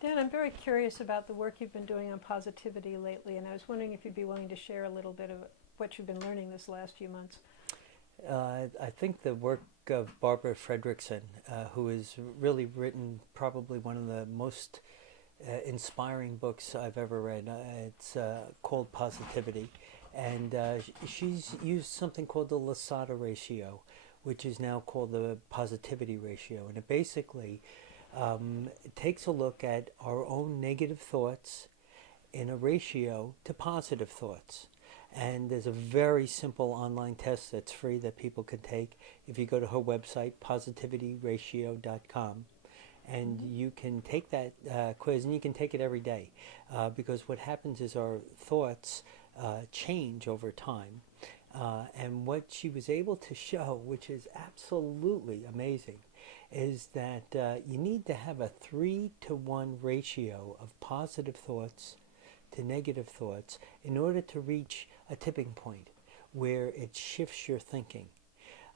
Dan, I'm very curious about the work you've been doing on positivity lately, and I was wondering if you'd be willing to share a little bit of what you've been learning this last few months. I think the work of Barbara Fredrickson, who has really written probably one of the most inspiring books I've ever read. It's called Positivity, and she's used something called the Lasada ratio, which is now called the positivity ratio, and it basically takes a look at our own negative thoughts in a ratio to positive thoughts. And there's a very simple online test that's free that people can take if you go to her website, positivityratio.com. And you can take that quiz, and you can take it every day, because what happens is our thoughts change over time. And what she was able to show, which is absolutely amazing, is that you need to have a 3-to-1 ratio of positive thoughts to negative thoughts in order to reach a tipping point where it shifts your thinking.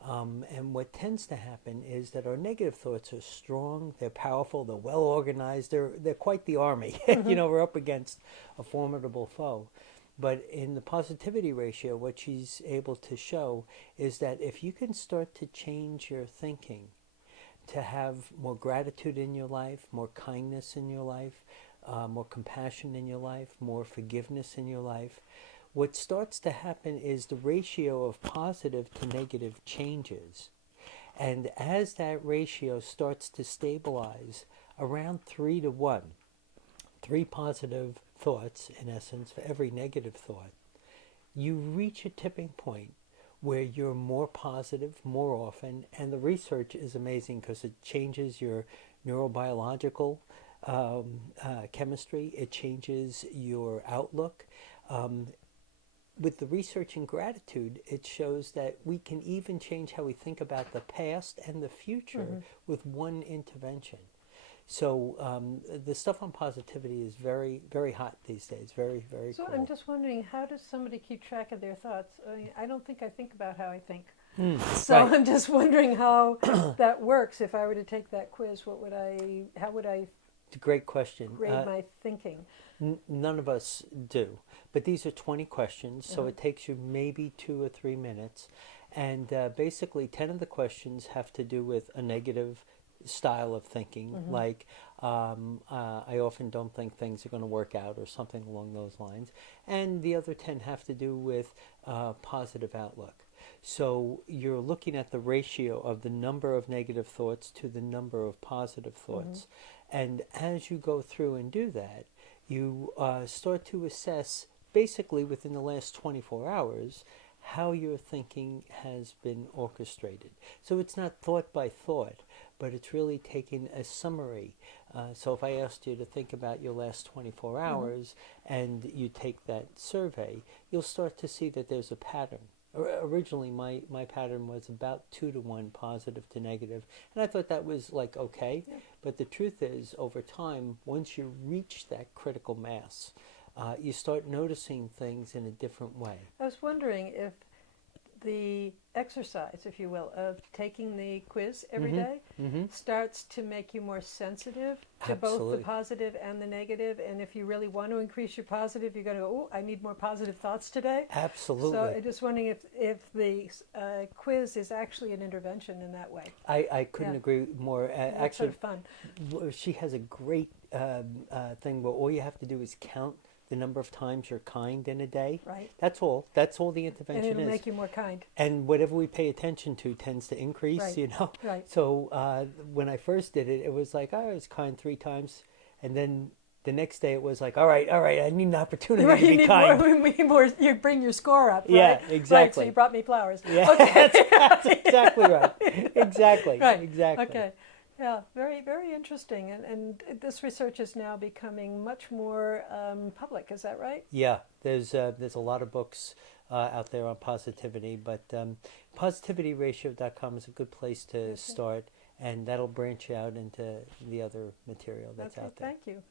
And what tends to happen is that our negative thoughts are strong, they're powerful, they're well organized, they're quite the army. You know, we're up against a formidable foe. But in the positivity ratio, what she's able to show is that if you can start to change your thinking, to have more gratitude in your life, more kindness in your life, more compassion in your life, more forgiveness in your life, what starts to happen is the ratio of positive to negative changes. And as that ratio starts to stabilize around 3-to-1, 3 positive thoughts, in essence, for every negative thought, you reach a tipping point where you're more positive more often. And the research is amazing because it changes your neurobiological chemistry, it changes your outlook. With the research in gratitude, it shows that we can even change how we think about the past and the future with one intervention. So the stuff on positivity is very, very hot these days. Very, very So cool. I'm just wondering, how does somebody keep track of their thoughts? I mean, I don't think I think about how I think. So Right. I'm just wondering how that works. If I were to take that quiz, how would I It's a great question. grade my thinking? None of us do. But these are 20 questions, so it takes you maybe 2 or 3 minutes. And basically, 10 of the questions have to do with a negative style of thinking, like I often don't think things are going to work out or something along those lines. And the other 10 have to do with positive outlook. So you're looking at the ratio of the number of negative thoughts to the number of positive thoughts. And as you go through and do that, you start to assess, basically within the last 24 hours, how your thinking has been orchestrated. So it's not thought by thought, but it's really taking a summary. So if I asked you to think about your last 24 hours and you take that survey, you'll start to see that there's a pattern. Originally, my pattern was about 2-to-1 positive to negative, and I thought that was like okay. But the truth is, over time, once you reach that critical mass, you start noticing things in a different way. I was wondering if the exercise, if you will, of taking the quiz every day starts to make you more sensitive to both the Absolutely. positive and the negative. And if you really want to increase your positive, you're going to go, oh, I need more positive thoughts today. Absolutely. So I'm just wondering if the quiz is actually an intervention in that way. I couldn't agree more. It's Actually, sort of fun. she has a great thing where all you have to do is count the number of times you're kind in a day. Right. That's all. That's all the And intervention it'll is. make you more kind. And whatever we pay attention to tends to increase, Right. you know. Right. So when I first did it, it was like, oh, I was kind 3 times. And then the next day it was like, all right, I need an opportunity Right, to you be need kind. more, you bring your score up, right? Yeah, Right, exactly. so you brought me flowers. Yeah, Okay. that's exactly right. Exactly. Right. Exactly. Okay. Yeah, very, very interesting. And this research is now becoming much more public. Is that right? Yeah, there's a lot of books out there on positivity, but positivityratio.com is a good place to start, and that'll branch out into the other material that's Okay, out there. thank you.